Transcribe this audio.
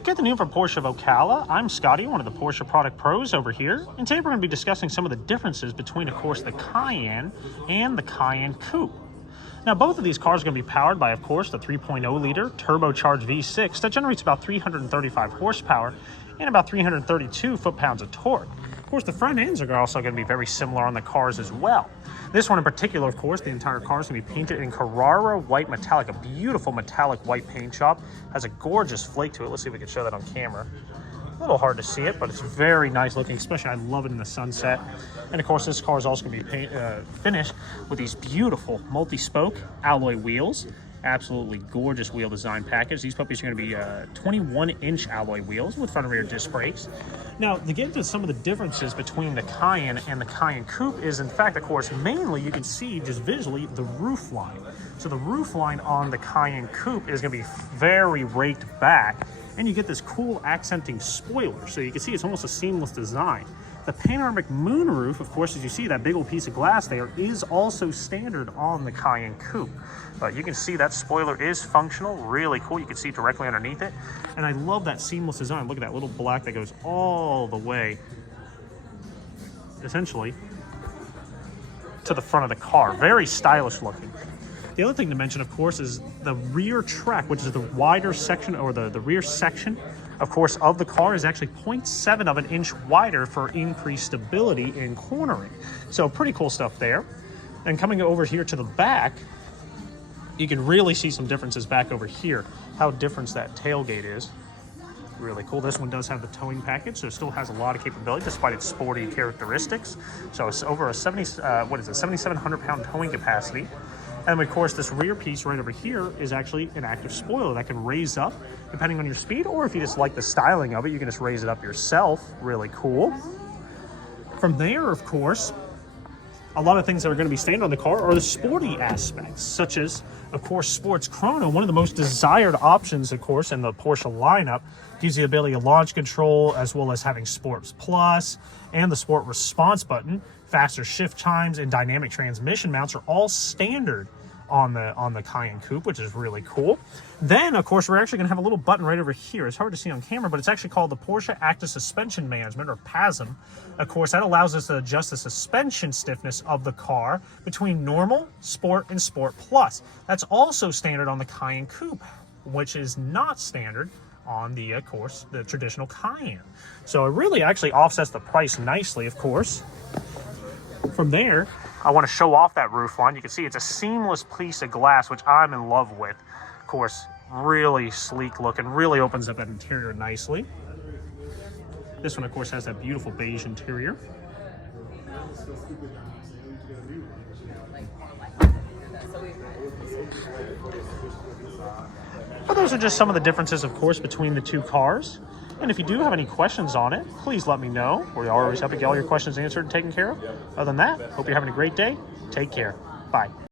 Get the new from Porsche of Ocala. I'm Scotty, one of the Porsche product pros over here, and today we're going to be discussing some of the differences between, of course, the Cayenne and the Cayenne Coupe. Now, both of these cars are going to be powered by, of course, the 3.0-liter turbocharged V6 that generates about 335 horsepower and about 332 foot-pounds of torque. Of course, the front ends are also going to be very similar on the cars as well. This one in particular, of course, the entire car is going to be painted in Carrara white metallic, a beautiful metallic white paint job. Has a gorgeous flake to it. Let's see if we can show that on camera. A little hard to see it, but it's very nice looking, especially I love it in the sunset. And of course, this car is also going to be finished with these beautiful multi-spoke alloy wheels. Absolutely gorgeous wheel design package. These puppies are going to be 21-inch alloy wheels with front and rear disc brakes. Now, to get into some of the differences between the Cayenne and the Cayenne Coupe is, in fact, of course, mainly you can see just visually the roof line. So the roof line on the Cayenne Coupe is going to be very raked back, and you get this cool accenting spoiler. So you can see it's almost a seamless design. The panoramic moonroof, of course, as you see that big old piece of glass there, is also standard on the Cayenne Coupe. But you can see that spoiler is functional, really cool. You can see directly underneath it. And I love that seamless design. Look at that little black that goes all the way, essentially, to the front of the car. Very stylish looking. The other thing to mention, of course, is the rear track, which is the wider section, or the rear section, of course, of the car is actually 0.7 of an inch wider for increased stability in cornering. So pretty cool stuff there. And coming over here to the back, you can really see some differences back over here, how different that tailgate is. Really cool. This one does have the towing package, so it still has a lot of capability despite its sporty characteristics. So it's over a 7,700-pound towing capacity. And of course, this rear piece right over here is actually an active spoiler that can raise up depending on your speed, or if you just like the styling of it, you can just raise it up yourself. Really cool. From there, of course, a lot of things that are going to be standard on the car are the sporty aspects, such as, of course, Sports Chrono, one of the most desired options, of course, in the Porsche lineup. Gives you the ability of launch control, as well as having Sports Plus and the Sport Response button. Faster shift times and dynamic transmission mounts are all standard on the Cayenne Coupe, which is really cool. Then, of course, we're actually going to have a little button right over here. It's hard to see on camera, but it's actually called the Porsche Active Suspension Management, or PASM. Of course, that allows us to adjust the suspension stiffness of the car between normal, Sport, and Sport Plus. That's also standard on the Cayenne Coupe, which is not standard on the, of course, the traditional Cayenne. So it really actually offsets the price nicely, of course. From there, I want to show off that roof line. You can see it's a seamless piece of glass, which I'm in love with. Of course, really sleek looking, really opens up that interior nicely. This one, of course, has that beautiful beige interior. But those are just some of the differences, of course, between the two cars. And if you do have any questions on it, please let me know. We're always happy to get all your questions answered and taken care of. Other than that, hope you're having a great day. Take care. Bye.